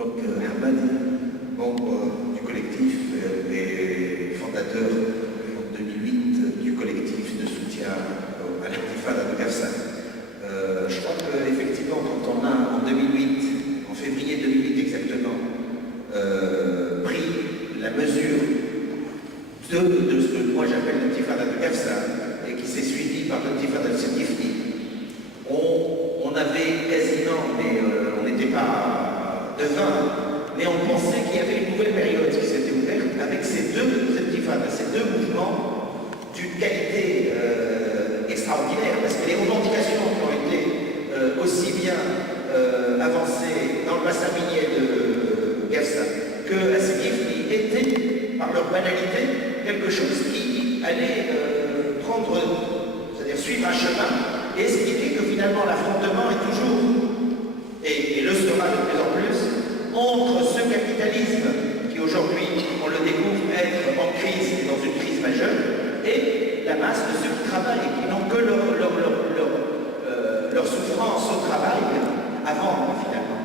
Donc, Hamad, membre du collectif des fondateurs en 2008 du collectif de soutien à l'intifada de Kafsa. Je crois qu'effectivement, quand on a en 2008, en février 2008 exactement, pris la mesure de ce que moi j'appelle l'intifada de Kafsa et qui s'est suivi par l'intifada de Sétifni, on avait quasiment, mais on n'était pas devin, mais on pensait qu'il y avait une nouvelle période qui s'était ouverte avec ces deux intifadas, ces deux mouvements d'une qualité extraordinaire, parce que les revendications qui ont été aussi bien avancées dans le bassin minier de Kafsa que à Sétifni étaient, par leur banalité, quelque chose qui allait prendre, c'est-à-dire suivre un chemin et expliquer que finalement l'affrontement est toujours, et le sera de plus en plus, entre ce capitalisme qui aujourd'hui, on le découvre être en crise et dans une crise majeure, et la masse de ceux qui travaillent et qui n'ont que leur souffrance au travail avant finalement.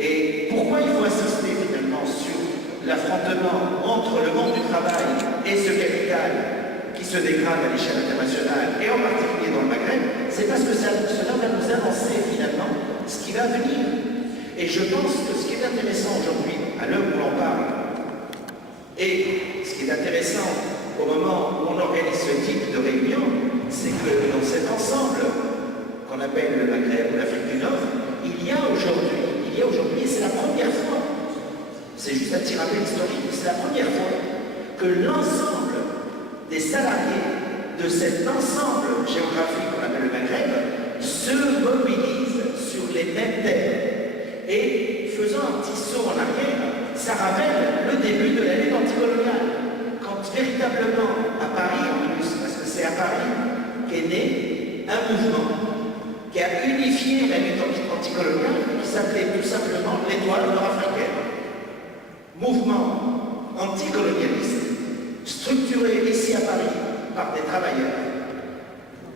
Et pourquoi il faut insister finalement sur l'affrontement entre le monde du travail et ce capital qui se dégrade à l'échelle internationale, et en particulier dans le Maghreb, c'est parce que cela va nous annoncer finalement ce qui va venir. Et je pense que ce qui est intéressant aujourd'hui, à l'heure où l'on parle, et ce qui est intéressant au moment où on organise ce type de réunion, c'est que dans cet ensemble qu'on appelle le Maghreb ou l'Afrique du Nord, il y a aujourd'hui, et c'est la première fois, c'est juste un petit rappel historique, c'est la première fois que l'ensemble des salariés de cet ensemble géographique qu'on appelle le Maghreb se mobilisent sur les mêmes thèmes. Et faisant un petit saut en arrière, ça rappelle le début de la lutte anticoloniale. Quand véritablement, à Paris en plus, parce que c'est à Paris qu'est né un mouvement qui a unifié la lutte anticoloniale, qui s'appelait tout simplement l'Étoile nord-africaine. Mouvement anticolonialiste, structuré ici à Paris par des travailleurs,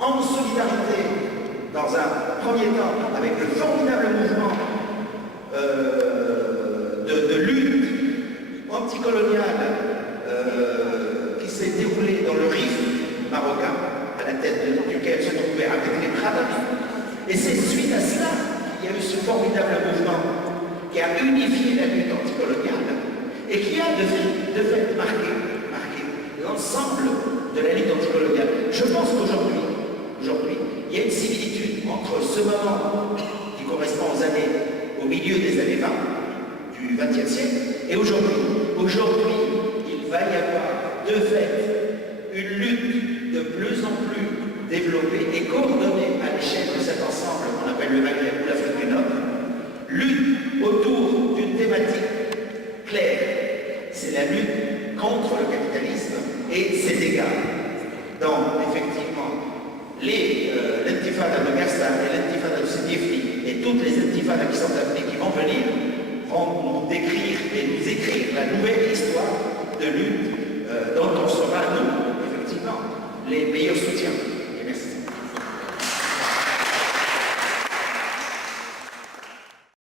en solidarité, dans un premier temps, avec le formidable mouvement de lutte anticoloniale qui s'est déroulé dans le Rif marocain, à la tête duquel se trouvait Abdelkrim Khadafi. Et c'est suite à cela qu'il y a eu ce formidable mouvement qui a unifié la lutte anticoloniale et qui a de fait marqué l'ensemble de la lutte anticoloniale. Je pense qu'aujourd'hui, il y a une similitude entre ce moment qui correspond au milieu des années 20 du XXe siècle et aujourd'hui. Aujourd'hui, il va y avoir de fait une lutte de plus en plus développée et coordonnée à l'échelle de cet ensemble qu'on appelle le Maghreb ou l'Afrique du Nord. Lutte autour d'une thématique claire, c'est la lutte contre le capitalisme et ses dégâts. Donc, effectivement, l'intifada de Kafsa et l'intifada de Sétifni et toutes les intifadas qui sont à venir, qui vont venir, vont nous décrire et nous écrire la nouvelle histoire de lutte dont on sera, nous, effectivement, les meilleurs soutiens.